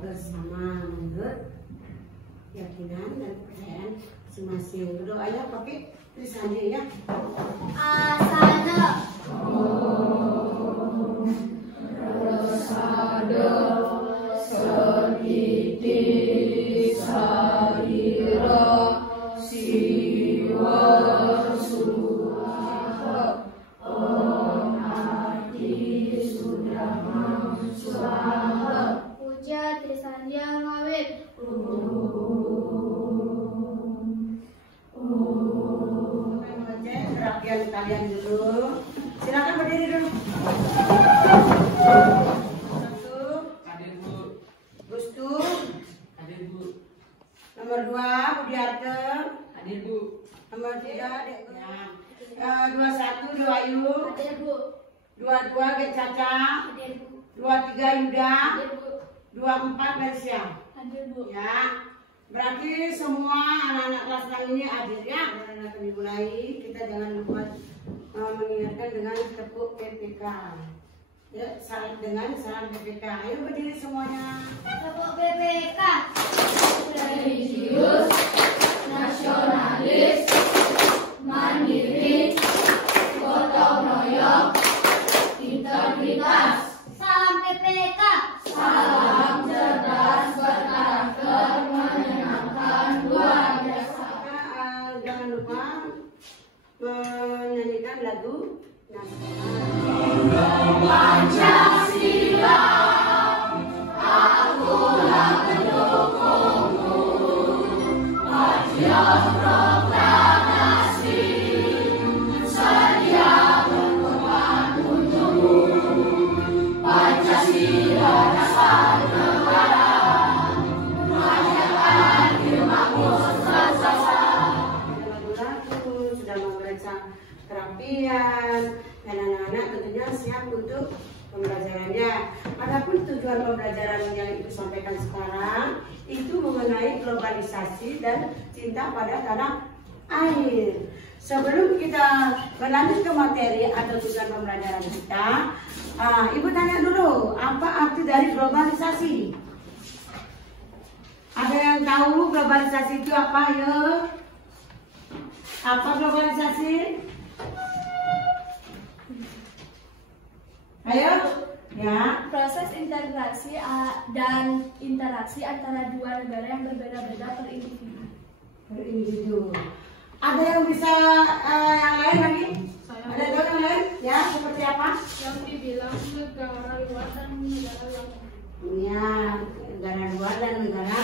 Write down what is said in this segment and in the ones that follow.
bersama menurut keyakinan dan kepercayaan masing-masing. Berdoanya pakai tulisannya ya. Asana. Rasada Sakiti Sarira Siwa Suha Om Adi Sudama Swaha Puja Trisandya Ngawit. Terapian kalian dulu. Silakan berdiri dulu. Hadir Bu. Gustu. Hadir Bu. Nomor 2 Budiarte. Hadir Bu. Nomor 3 Dek. Ya. 21 Doayu. Hadir Bu. 22 Get Caca. Hadir Bu. 23 Yuda. Hadir Bu. 24 Mersia. Hadir Bu. Ya. Berarti semua anak-anak kelas 6 ini hadir ya. Dan akan dimulai. Kita jangan lupa mengingatkan dengan tepuk PPK. Ya, dengan salam PPK. Ayo berdiri semuanya. Tepuk BPK. Religius, nasionalis, mandiri, gotong royong, integritas. Salam PPK. Salam cerdas berkarakter menyenangkan luar biasa. Jangan lupa menyanyikan lagu Pancasila, akulah pendukungmu. Patriot proklamasi, sedia berkorban untukmu. Pancasila dasar negara, rakyat ilmumu bersasa. lagu-lagu, sudah membaca terapian, dan anak-anak tentunya siap untuk pembelajarannya. Adapun tujuan pembelajaran yang Ibu sampaikan sekarang itu mengenai globalisasi dan cinta pada tanah air. Sebelum kita berlanjut ke materi atau tujuan pembelajaran kita, Ibu tanya dulu, apa arti dari globalisasi? Ada yang tahu globalisasi itu apa ya? Apa globalisasi? Ayo, ya. Proses integrasi dan interaksi antara dua negara yang berbeda-beda per individu. Per individu. Ada yang bisa yang lain lagi? Ada tahu yang lain? Ya, seperti apa? Yang dibilang negara luar dan negara luar. Ya, negara luar dan negara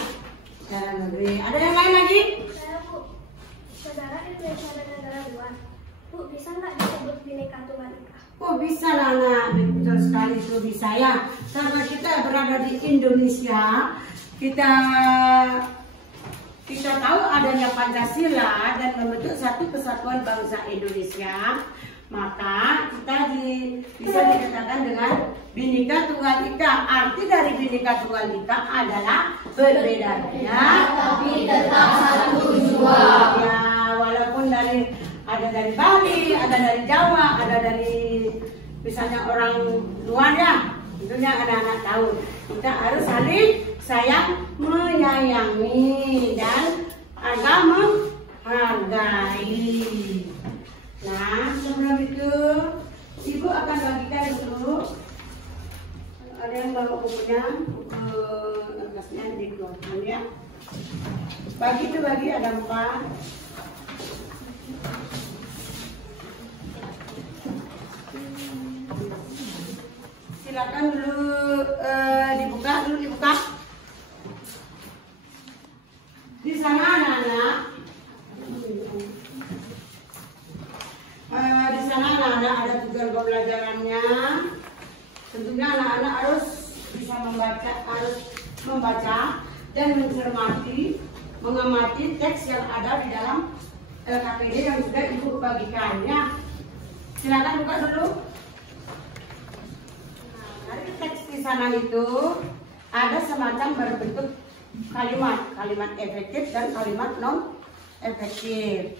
dalam negeri. Ada yang lain lagi? Saya Bu, saudara Indonesia dan negara luar. Bu, bisa nggak disebut Bhinneka Tunggal Ika? Oh bisa Nana, betul sekali itu bisa ya. Karena kita berada di Indonesia, kita tahu adanya Pancasila dan membentuk satu kesatuan bangsa Indonesia, maka kita bisa dikatakan dengan Bhinneka Tunggal Ika. Arti dari Bhinneka Tunggal Ika adalah berbeda-beda, Tapi tetap satu jua. ya, walaupun ada dari Bali, ada dari Jawa, ada dari misalnya orang luar ya, tentunya anak-anak tahu. Kita harus saling sayang menyayangi dan agak menghargai. Nah, sebelum itu Ibu akan bagikan dulu. Ada yang bawa bukunya, buku kertasnya dikeluarkan ya. Bagi itu bagi ada 4. Silakan dulu dibuka. Di sana anak-anak, ada tujuan pembelajarannya. Tentunya anak-anak harus bisa membaca dan mengamati teks yang ada di dalam KPD yang sudah Ibu bagikan ya. Silakan buka dulu. Dari teks di sana itu ada semacam berbentuk kalimat efektif dan kalimat non efektif.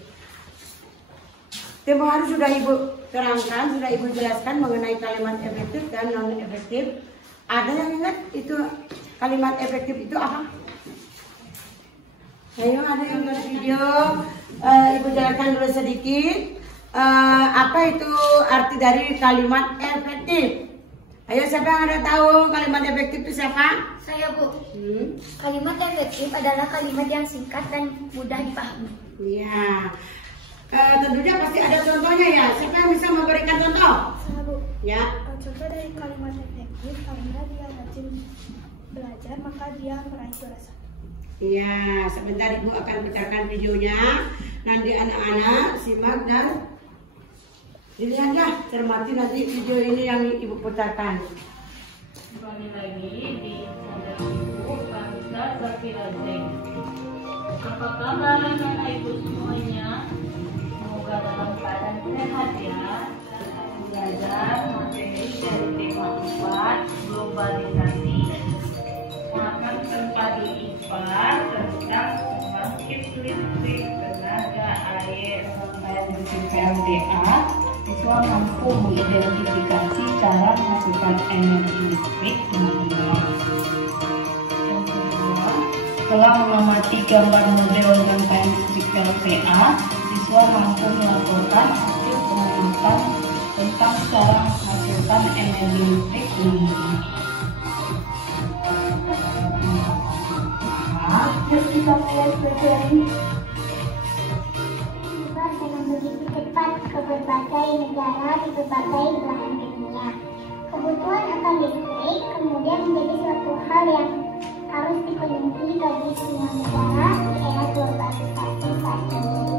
Tempo hari sudah Ibu terangkan, sudah Ibu jelaskan mengenai kalimat efektif dan non efektif. Ada yang ingat itu kalimat efektif itu apa? Ayo, ada yang nonton video, Ibu jelaskan dulu sedikit. Apa itu arti dari kalimat efektif? Ayo, siapa yang ada tahu kalimat efektif itu siapa? Saya, Bu. Kalimat efektif adalah kalimat yang singkat dan mudah dipahami. Iya. Tentunya pasti ada contohnya ya. Siapa yang bisa memberikan contoh? Saya, Bu. Ya. Contoh dari kalimat efektif, apabila dia rajin belajar, maka dia meraih juara satu. Iya, sebentar Ibu akan putarkan videonya. Nanti anak-anak simak dan dilihat ya, cermati nanti video ini yang Ibu putarkan. Kembali lagi di channel Ibu Kansa Zakira Zeng. Apa kabar anak-anak Ibu semuanya? Semoga dalam keadaan sehat ya. Belajar materi dari tema 4 globalisasi akan terpadu IPA tentang pembangkit listrik tenaga air PLTA. Siswa mampu mengidentifikasi cara menghasilkan energi listrik dengan benar. Yang kedua, setelah mengamati gambar model rangkaian listrik PLTA, siswa mampu melaporkan hasil pengamatan tentang cara menghasilkan energi listrik dengan benar. Yuk kita mulai belajar ini. Dengan begitu cepat ke berbagai negara di berbagai belahan dunia. Kebutuhan akan listrik kemudian menjadi suatu hal yang harus dipenuhi bagi semua negara di era globalisasi saat ini.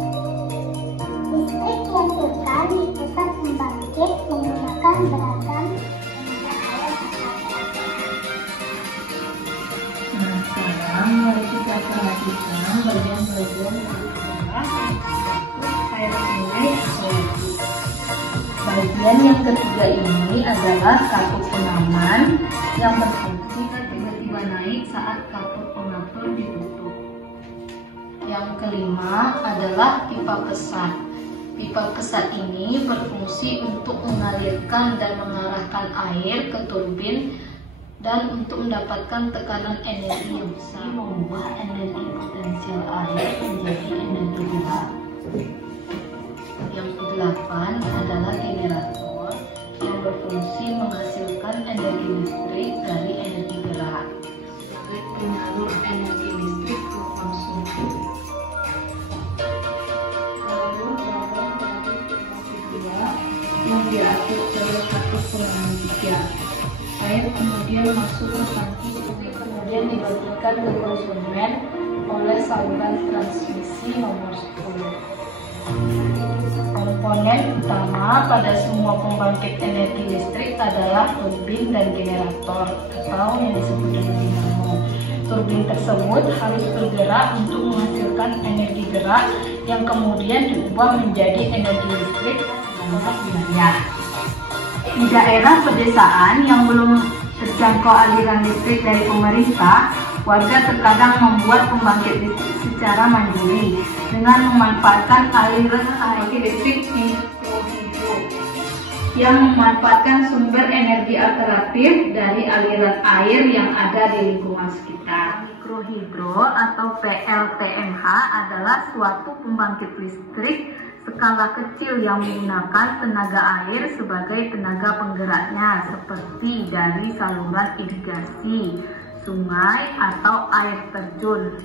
Listrik dihasilkan di pusat pembangkit menggunakan beragam tenaga air. Nah, sekarang mari kita perhatikan bagian-bagian bagian yang ketiga ini adalah kapur pengaman yang berfungsi dan tiba-tiba naik saat kapur pengatur ditutup. Yang kelima adalah pipa kesat. Pipa kesat ini berfungsi untuk mengalirkan dan mengarahkan air ke turbin dan untuk mendapatkan tekanan energi yang besar, mengubah energi potensial air menjadi energi gerak. Yang kedelapan adalah generator yang berfungsi menghasilkan energi listrik dari energi gerak sebagai penyalur energi listrik ke konsumen. Lalu dalam dari kedua yang diatur oleh kapur pengaman 3. Air kemudian masuk ke tangki, kemudian dibagikan ke konsumen oleh saluran transmisi nomor 10. Komponen utama pada semua pembangkit energi listrik adalah turbin dan generator atau yang disebut dengan dinamo. Turbin tersebut harus bergerak untuk menghasilkan energi gerak yang kemudian diubah menjadi energi listrik dalam biaya. Di daerah pedesaan yang belum terjangkau aliran listrik dari pemerintah, warga terkadang membuat pembangkit listrik secara mandiri dengan memanfaatkan aliran energi listrik mikrohidro yang memanfaatkan sumber energi alternatif dari aliran air yang ada di lingkungan sekitar. Mikrohidro atau PLTMH adalah suatu pembangkit listrik skala kecil yang menggunakan tenaga air sebagai tenaga penggeraknya seperti dari saluran irigasi, sungai atau air terjun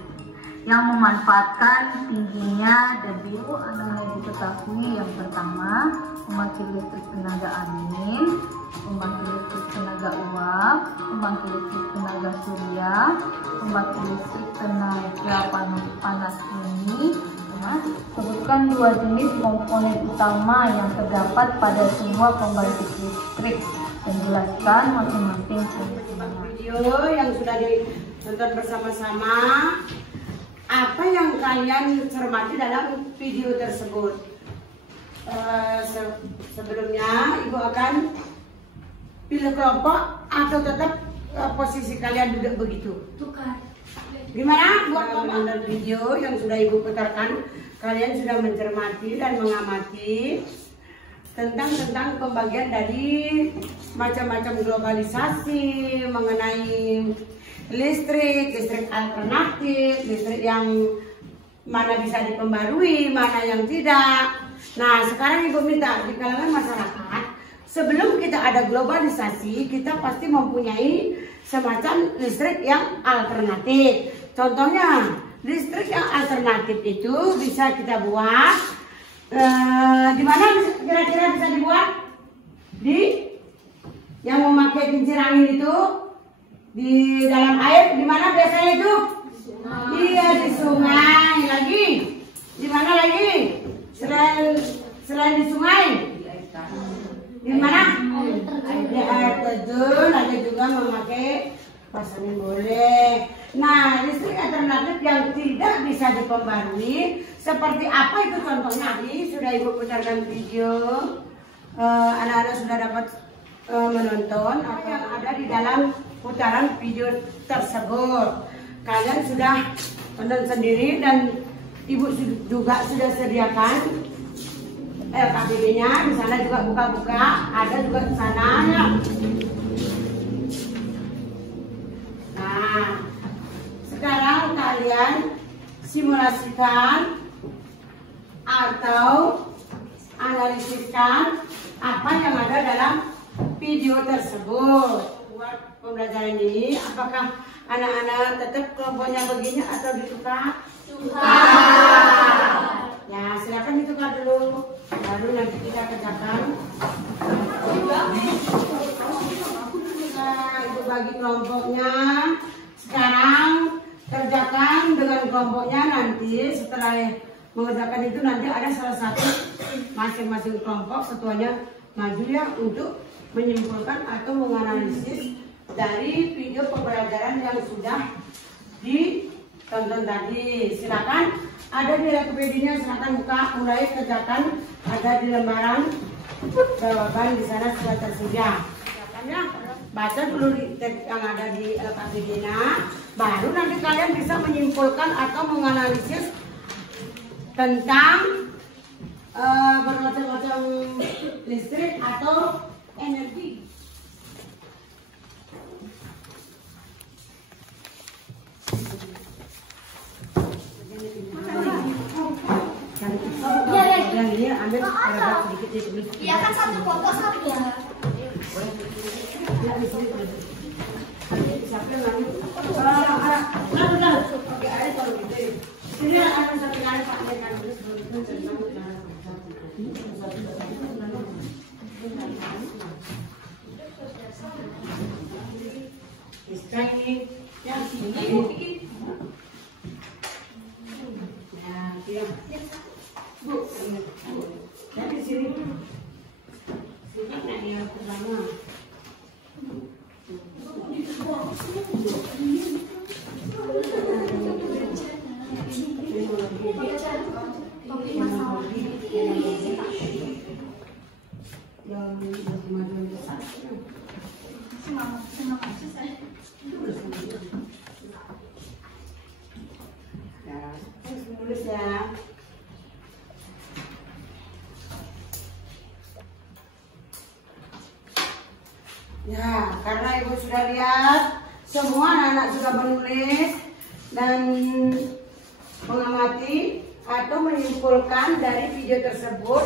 yang memanfaatkan tingginya debit. Yang diketahui yang pertama, pembangkit listrik tenaga angin, pembangkit listrik tenaga uap, pembangkit listrik tenaga surya, pembangkit listrik tenaga panas bumi. Sebutkan dua jenis komponen utama yang terdapat pada semua pembangkit listrik dan jelaskan masing-masing fungsinya. Video yang sudah ditonton bersama-sama, apa yang kalian cermati dalam video tersebut? Sebelumnya Ibu akan pilih kelompok atau tetap posisi kalian duduk begitu? Tukar. Gimana buat menonton video yang sudah Ibu putarkan? Kalian sudah mencermati dan mengamati tentang pembagian dari macam-macam globalisasi mengenai listrik alternatif, listrik yang mana bisa dipembarui, mana yang tidak. Nah, sekarang Ibu minta di kalangan masyarakat, sebelum kita ada globalisasi, kita pasti mempunyai semacam listrik yang alternatif. Contohnya, listrik yang alternatif itu bisa kita buat di mana kira-kira bisa dibuat? Di yang memakai kincir angin itu di dalam air, di mana biasanya itu? Iya, di sungai. Lagi di mana lagi? Selain di sungai, di mana? Di air terjun. Ada juga memakai pasangan boleh. Nah, listrik alternatif yang tidak bisa dipembarui seperti apa itu contohnya? Tadi sudah Ibu putarkan video, anak-anak sudah dapat menonton apa yang ada di dalam putaran video tersebut. Kalian sudah tonton sendiri dan Ibu juga sudah sediakan LKPD-nya. Di sana juga buka-buka, ada juga di sana. Nah, sekarang kalian simulasikan atau analisiskan apa yang ada dalam video tersebut. Buat pembelajaran ini, apakah anak-anak tetap kelompoknya begini atau ditukar? Ya, silakan ditukar dulu, baru nanti kita kerjakan. Nah, itu bagi kelompoknya. Sekarang kerjakan dengan kelompoknya. Nanti setelah mengerjakan itu nanti ada salah satu masing-masing kelompok ketuanya maju ya untuk menyimpulkan atau menganalisis dari video pembelajaran yang sudah ditonton tadi. Silakan, ada di LKPD-nya, silakan buka, mulai kerjakan. Ada di lembaran jawaban di sana sudah tersedia. Baca dulu di teks yang ada di LKPD-nya, baru nanti kalian bisa menyimpulkan atau menganalisis tentang bermacam-macam listrik atau energi. Yang ini ambil sedikit di sebelah. Iya kan satu kelompok satu ya. Siapa lagi? Oke, ada kalau gitu. Ini akan satu kali Pak akan terus yang sini. Nah, diam. Bu, dari sini. Sini nak yang pertama. Ya, karena Ibu sudah lihat, semua anak-anak juga menulis dan mengamati atau menyimpulkan dari video tersebut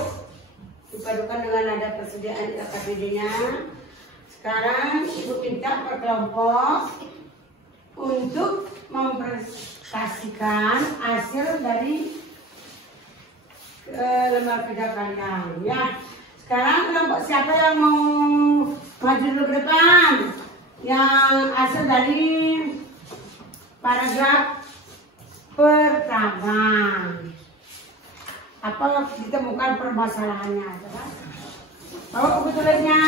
dipadukan dengan ada persediaan LKPD-nya. Sekarang Ibu minta per kelompok untuk mempresentasikan hasil dari lembar kerja kalian. Ya, sekarang kelompok siapa yang mau maju dulu ke depan? Yang hasil dari paragraf pertama. Apa ditemukan permasalahannya? Coba. Bawa buku tulisnya.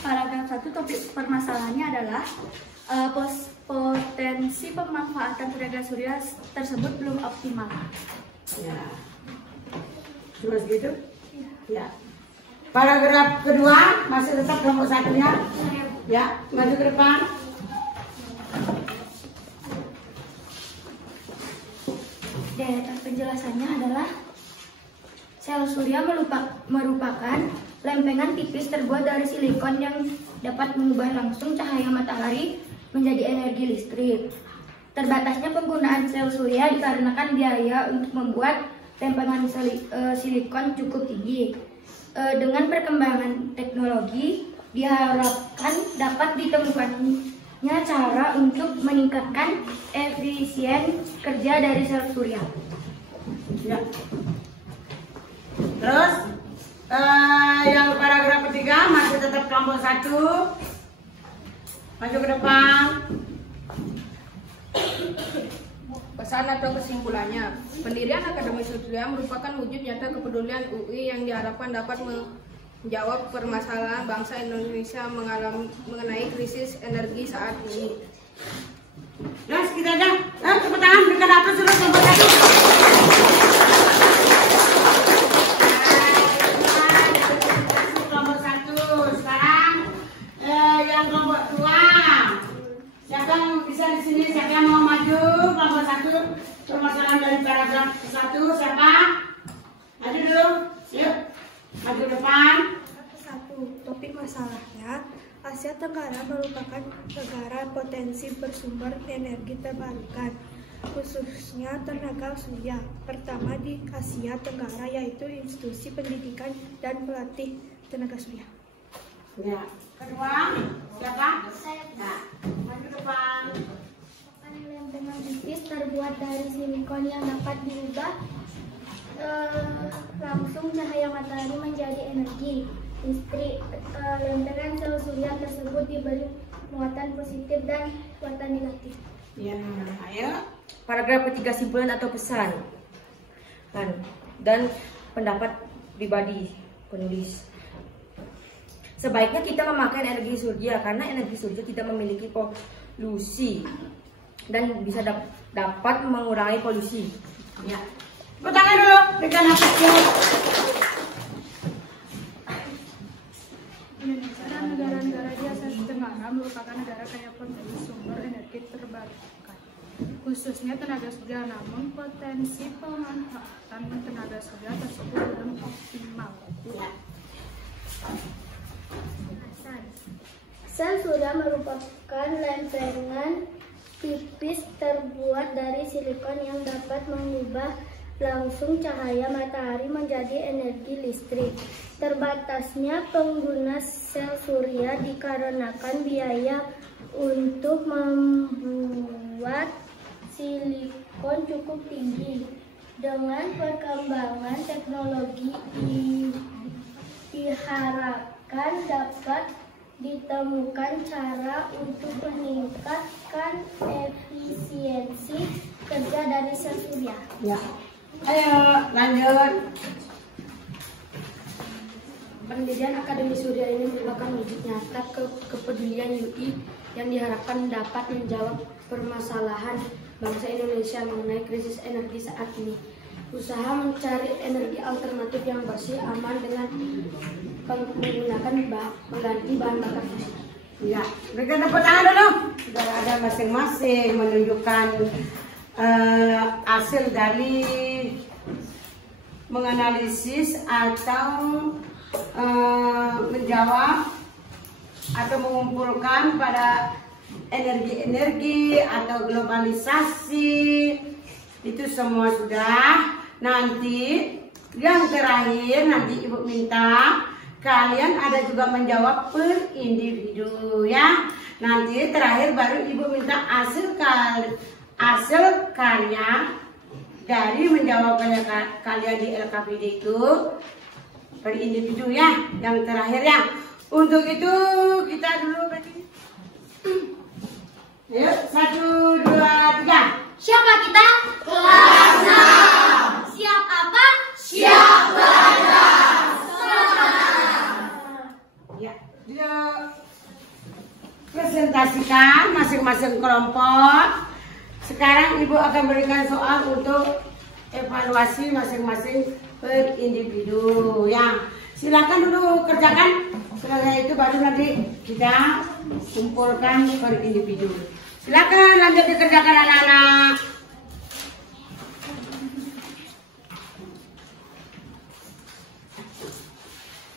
Paragraf 1 topik permasalahannya adalah potensi pemanfaatan tenaga surya tersebut belum optimal. Ya. Cuma segitu? Ya. Paragraf kedua masih tetap kelompok satunya. Ya, maju ke depan. Deretan penjelasannya adalah Sel surya merupakan lempengan tipis terbuat dari silikon yang dapat mengubah langsung cahaya matahari menjadi energi listrik. Terbatasnya penggunaan sel surya dikarenakan biaya untuk membuat lempengan silikon cukup tinggi. Dengan perkembangan teknologi, diharapkan dapat ditemukannya cara untuk meningkatkan efisien kerja dari sel surya. Ya. Terus yang paragraf ketiga masih tetap kelompok 1. Maju ke depan. Pesan atau kesimpulannya, pendirian Akademi Surya merupakan wujud nyata kepedulian UI yang diharapkan dapat menjawab permasalahan bangsa Indonesia mengenai krisis energi saat ini. Ya, segitu aja. Tepuk tangan, berikan aplaus dulu kelompok 1. Kelompok 1. Sekarang yang kelompok 2. Siapa yang bisa di sini? Siapa yang mau maju? Kelompok 1. Permasalahan dari paragraf 1. Siapa? Maju dulu. Yuk. Maju depan. 1. Topik masalahnya, Asia Tenggara merupakan negara potensi bersumber energi terbarukan, khususnya tenaga surya. Pertama di Asia Tenggara yaitu institusi pendidikan dan pelatih tenaga surya. Ya. Kedua, siapa? Nah, maju depan. Lempengan tipis terbuat dari silikon yang dapat diubah langsung cahaya matahari menjadi energi listrik. Lempengan sel surya tersebut diberi muatan positif dan muatan negatif. Ya, ayo. Paragraf ketiga, simpulan atau pesan dan pendapat pribadi penulis. Sebaiknya kita memakai energi surya karena energi surya tidak memiliki polusi dan bisa dapat mengurangi polusi. Ya. Tepuk tangan dulu, berikan aplaus. Indonesia dan negara-negara di Asia Tenggara merupakan negara kaya potensi sumber energi terbarukan, khususnya tenaga surya. Namun potensi pemanfaatan tenaga surya tersebut belum optimal. Ya. Sel surya merupakan lempengan tipis terbuat dari silikon yang dapat mengubah langsung cahaya matahari menjadi energi listrik. Terbatasnya pengguna sel surya dikarenakan biaya untuk membuat silikon cukup tinggi. Dengan perkembangan teknologi diharapkan dapat ditemukan cara untuk meningkatkan efisiensi kerja dari sel surya. Ya. Ayo lanjut. Pendirian Akademi Surya ini merupakan wujud nyata kepedulian UI yang diharapkan dapat menjawab permasalahan bangsa Indonesia mengenai krisis energi saat ini. Usaha mencari energi alternatif yang bersih, aman dengan menggunakan pengganti bahan bakar fosil. Ya, berikan tepuk tangan dulu. Sudah ada masing-masing menunjukkan hasil dari menganalisis atau menjawab atau mengumpulkan pada energi-energi atau globalisasi. Itu semua sudah. Nanti yang terakhir nanti Ibu minta kalian ada juga menjawab per individu ya. Nanti terakhir baru Ibu minta hasil karya dari menjawab kalian di LKPD itu per individu ya. Yang terakhir ya. Untuk itu kita dulu berarti. Yuk, 1, 2, 3. Siapa kita? Kelas 6. Siap apa? Siap belajar. Ya, presentasikan masing-masing kelompok. Sekarang Ibu akan berikan soal untuk evaluasi masing-masing per individu ya. Silakan dulu kerjakan. Setelah itu baru nanti kita kumpulkan per individu. Silakan lanjut dikerjakan anak-anak.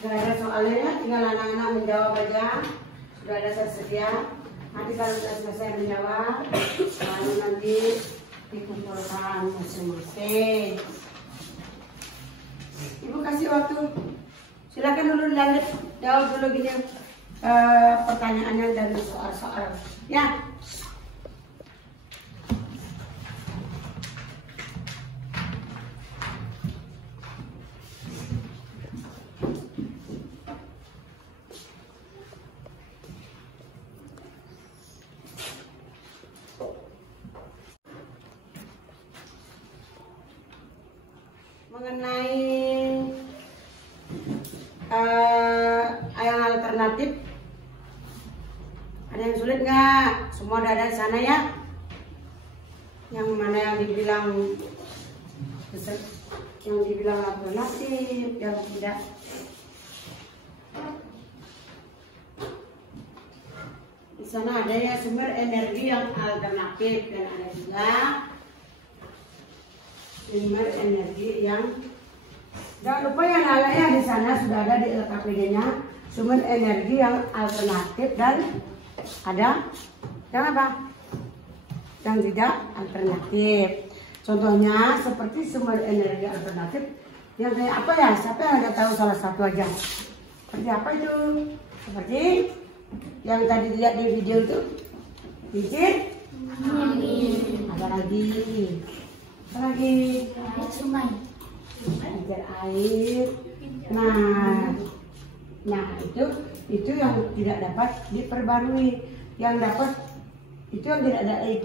Gak ada soalnya, tinggal anak-anak menjawab aja. Sudah ada tersedia. Nanti kalau sudah selesai menjawab, lalu nanti dikumpulkan masing-masing. Ibu kasih waktu. Silakan dulu lanjut jawab dulu gini pertanyaannya dari soal-soal. Ya. Mengenai yang alternatif, ada yang sulit nggak? Semua udah ada di sana ya. Yang mana yang dibilang alternatif, yang tidak. Di sana ada ya sumber energi yang alternatif dan ada juga sumber energi yang, jangan lupa yang lainnya di sana sudah ada di LKPD-nya sumber energi yang alternatif dan ada yang apa? Yang tidak alternatif. Contohnya seperti sumber energi alternatif yang kayak apa ya? Siapa yang ada tahu salah satu aja? Seperti apa itu? Seperti yang tadi dilihat di video itu. Bibit? Ada lagi. Apa lagi? Sungai. Air air. Nah itu yang tidak dapat diperbarui. Yang dapat itu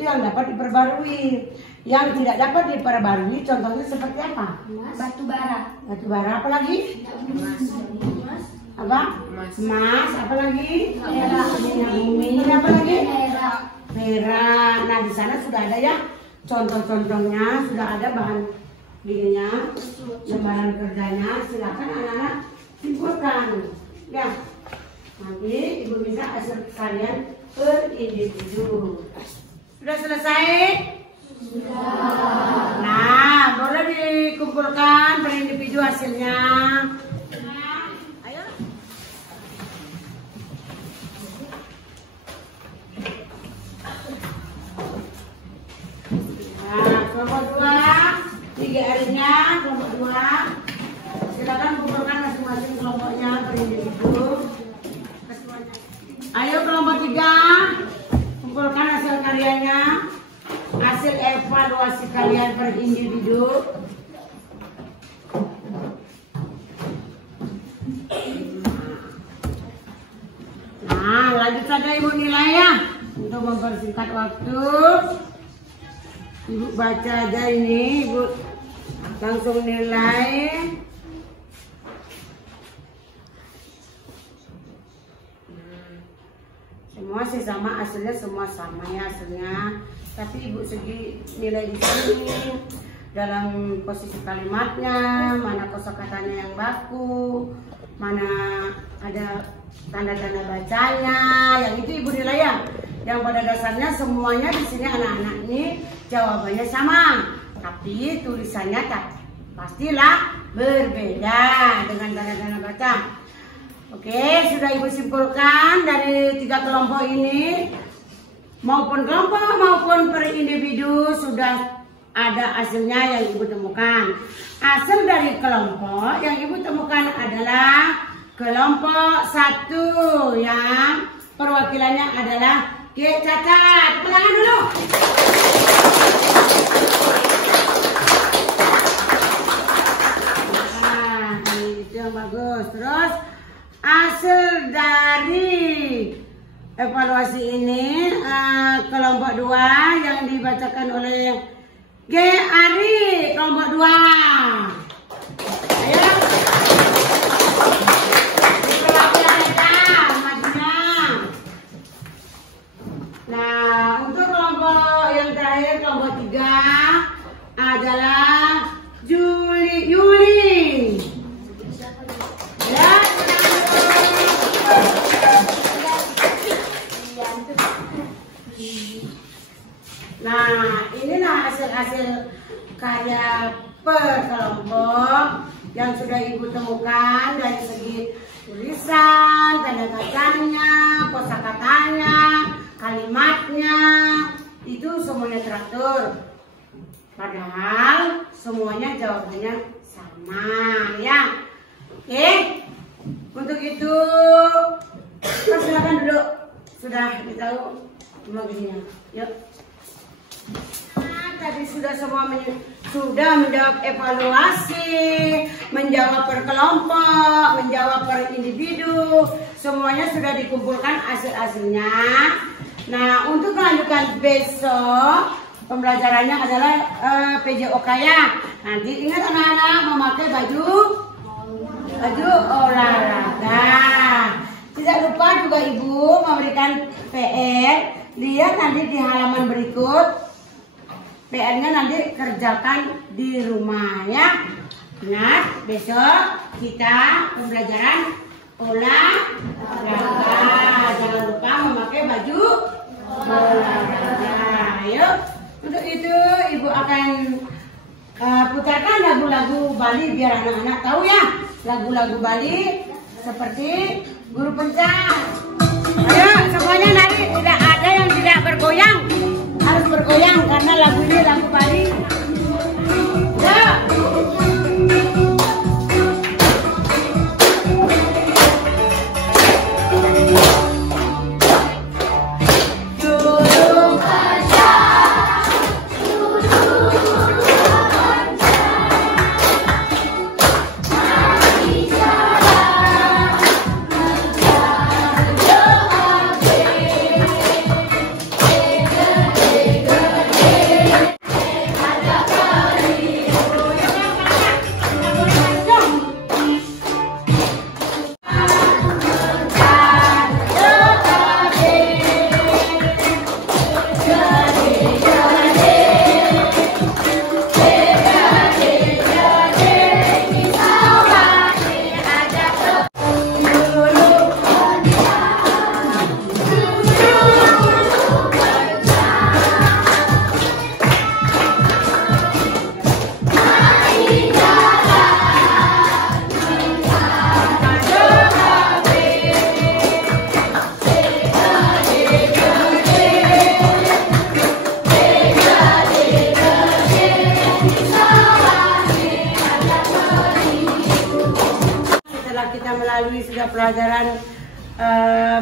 yang dapat diperbarui. Yang tidak dapat diperbarui contohnya seperti apa? Batu bara. Batu bara, apa lagi? Apa? Emas, apa lagi? Minyak bumi, apa lagi? Perak. Nah di sana sudah ada ya contoh-contohnya, sudah ada bahan dirinya, lembaran kerjanya. Silakan anak-anak simpulkan. Ya, nanti ibu minta hasil kalian per individu. Sudah selesai? Sudah. Nah, boleh dikumpulkan per individu hasilnya. Ayo. Nah, kelompok 2, 3 harinya, kelompok 2. Silakan kumpulkan masing-masing kelompoknya per individu. Ayo kelompok 3, kumpulkan hasil karyanya, hasil evaluasi kalian per individu. Nah, lanjut saja ibu nilai ya. Untuk mempersingkat waktu, ibu baca aja ini, ibu langsung nilai. Semua sih sama, hasilnya semua sama ya hasilnya. Tapi ibu segi nilai di sini dalam posisi kalimatnya, mana kosakatanya yang baku, mana ada tanda-tanda bacanya, yang itu ibu nilai ya. Yang pada dasarnya semuanya di sini anak-anak ini jawabannya sama, tapi tulisannya tak pastilah berbeda dengan tanda-tanda baca. Oke, sudah ibu simpulkan dari 3 kelompok ini, maupun kelompok maupun per individu sudah ada hasilnya yang ibu temukan. Hasil dari kelompok yang ibu temukan adalah kelompok 1 yang perwakilannya adalah G. Cacat. Tangan dulu. Nah, itu yang bagus. Terus hasil dari evaluasi ini kelompok 2 yang dibacakan oleh G. Ari, kelompok 2. Ayo. Nah, untuk kelompok yang terakhir, kelompok 3 adalah Yuli. Ya. Nah, inilah hasil-hasil karya per kelompok yang sudah ibu temukan dari segi tulisan, tanda bacanya, kosakatanya, kalimatnya, itu semuanya teratur. Padahal semuanya jawabannya sama ya. Oke, untuk itu silakan duduk. Sudah ditahu bagiannya. Yuk. Tadi sudah semua sudah menjawab evaluasi, menjawab per kelompok, menjawab per individu, semuanya sudah dikumpulkan hasil-hasilnya. Nah, untuk melanjutkan besok pembelajarannya adalah PJOK ya. Nanti ingat anak-anak memakai baju olahraga. Tidak lupa juga Ibu memberikan PR. Lihat nanti di halaman berikut. PR-nya nanti kerjakan di rumah ya. Ingat, besok kita pembelajaran olahraga. Jangan lupa memakai baju olahraga. Ayo. Untuk itu Ibu akan putarkan lagu-lagu Bali biar anak-anak tahu ya. Lagu-lagu Bali seperti Guru Pencak. Ayo semuanya nanti tidak ada yang tidak bergoyang. Harus bergoyang karena lagu ini lagu Bali. Ya. Melalui sudah pelajaran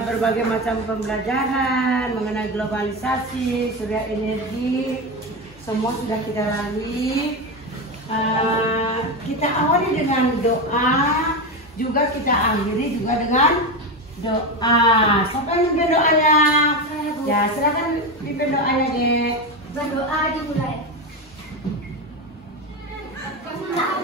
berbagai macam pembelajaran mengenai globalisasi, surya energi, semua sudah kita lalui. Kita awali dengan doa, juga kita akhiri juga dengan doa. Siapa yang pimpin doanya? Ya silakan pimpin doanya deh. Berdoa dimulai. Nah,